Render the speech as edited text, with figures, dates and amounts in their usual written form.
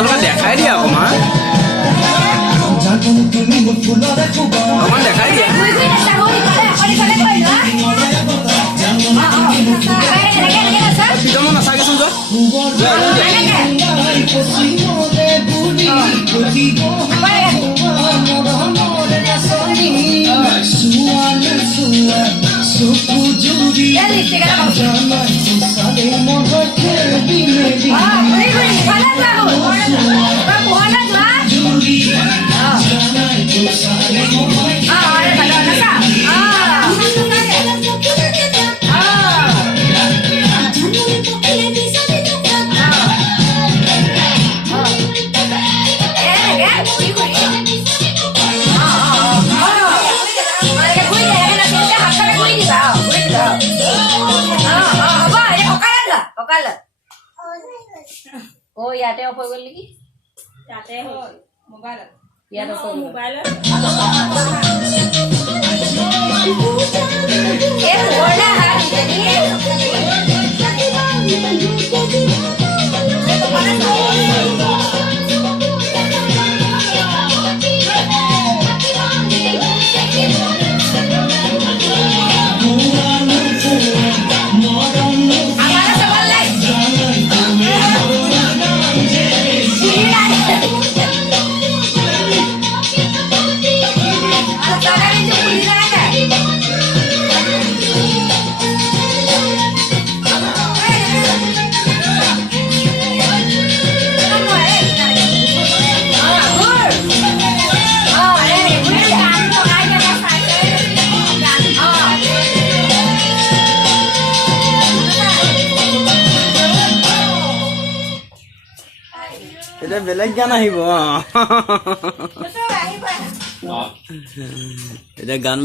তোমালোকে দেখাই দিয়া অকণমান দেখাই দিয়া পিতামা নাচাগেচোন যোৱা Oh, ইয়াতে অফ হৈ গ'ল নেকি? ইয়াতে হ'ল মোবাইলত। ইয়াতে অফ হৈ গ'ল। মোবাইলত। এ বড়া হাতি এতিয়া বেলেগ গান আহিব এতিয়া গান